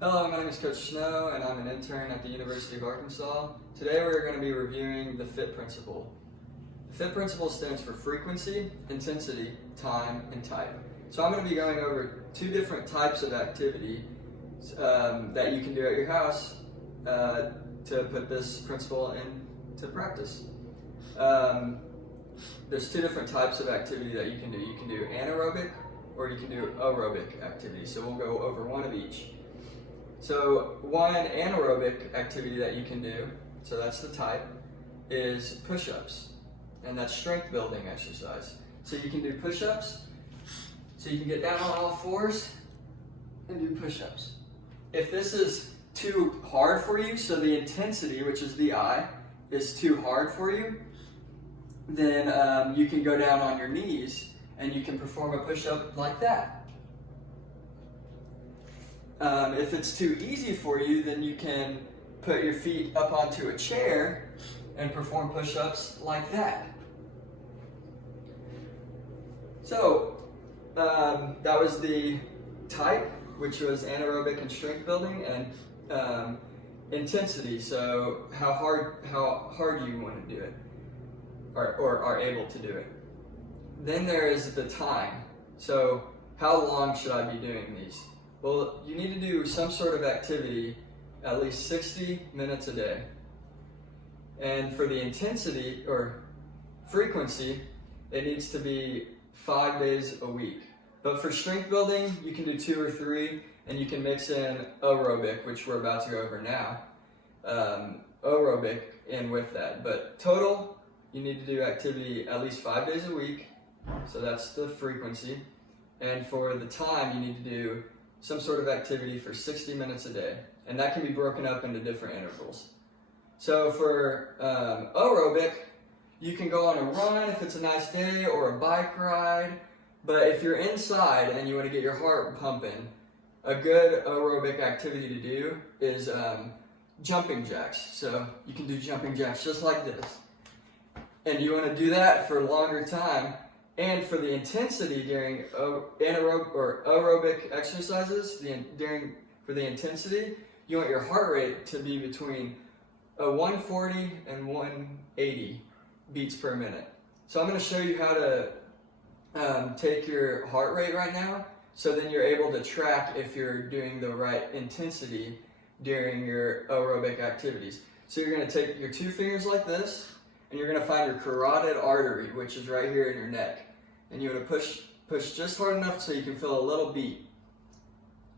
Hello, my name is Coach Snow, and I'm an intern at the University of Arkansas. Today we're going to be reviewing the FITT principle. The FITT principle stands for frequency, intensity, time, and type. So I'm going to be going over two different types of activity that you can do at your house to put this principle into practice. There's two different types of activity that you can do. You can do anaerobic or you can do aerobic activity. So we'll go over one of each. So one anaerobic activity that you can do, so that's the type, is push-ups. And that's strength building exercise. So you can do push-ups, so you can get down on all fours and do push-ups. If this is too hard for you, so the intensity, which is the I, is too hard for you, then you can go down on your knees and you can perform a push-up like that. If it's too easy for you, then you can put your feet up onto a chair and perform push-ups like that. So, that was the type, which was anaerobic and strength building, and intensity, so how hard you want to do it, or are able to do it. Then there is the time. So how long should I be doing these? Well, you need to do some sort of activity at least 60 minutes a day. And for the intensity or frequency, it needs to be 5 days a week. But for strength building, you can do 2 or 3, and you can mix in aerobic, which we're about to go over now, aerobic in with that. But total, you need to do activity at least 5 days a week, so that's the frequency. And for the time, you need to do some sort of activity for 60 minutes a day, and that can be broken up into different intervals. So for aerobic, you can go on a run if it's a nice day, or a bike ride, but if you're inside and you want to get your heart pumping, a good aerobic activity to do is jumping jacks. So you can do jumping jacks just like this, and you want to do that for a longer time. And for the intensity during anaerobic or aerobic exercises, for the intensity, you want your heart rate to be between 140 and 180 beats per minute. So I'm going to show you how to take your heart rate right now, so then you're able to track if you're doing the right intensity during your aerobic activities. So you're going to take your 2 fingers like this, and you're going to find your carotid artery, which is right here in your neck. And you want to push just hard enough so you can feel a little beat.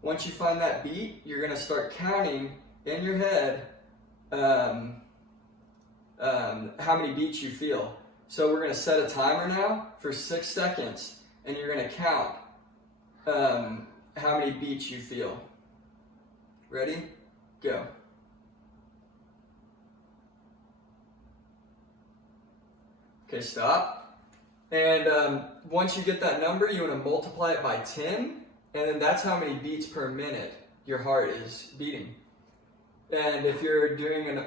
Once you find that beat, you're going to start counting in your head how many beats you feel. So we're going to set a timer now for 6 seconds, and you're going to count how many beats you feel. Ready? Go. Okay, stop. And once you get that number, you want to multiply it by 10, and then that's how many beats per minute your heart is beating. And if you're doing an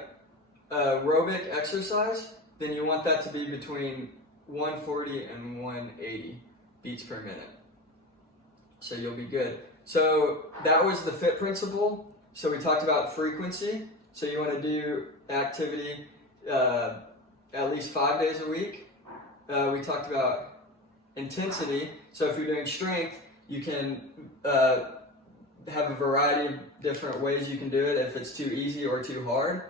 aerobic exercise, then you want that to be between 140 and 180 beats per minute. So you'll be good. So that was the FITT principle. So we talked about frequency. So you want to do activity at least 5 days a week. We talked about intensity. So if you're doing strength, you can have a variety of different ways you can do it if it's too easy or too hard.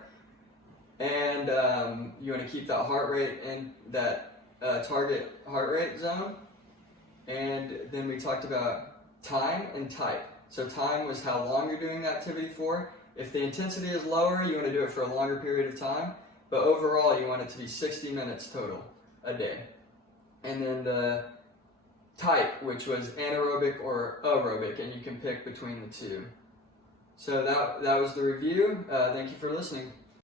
And you want to keep that heart rate in that target heart rate zone. And then we talked about time and type. So time was how long you're doing the activity for. If the intensity is lower, you want to do it for a longer period of time. But overall, you want it to be 60 minutes total a day. And then the type, which was anaerobic or aerobic, and you can pick between the two. So that was the review. Thank you for listening.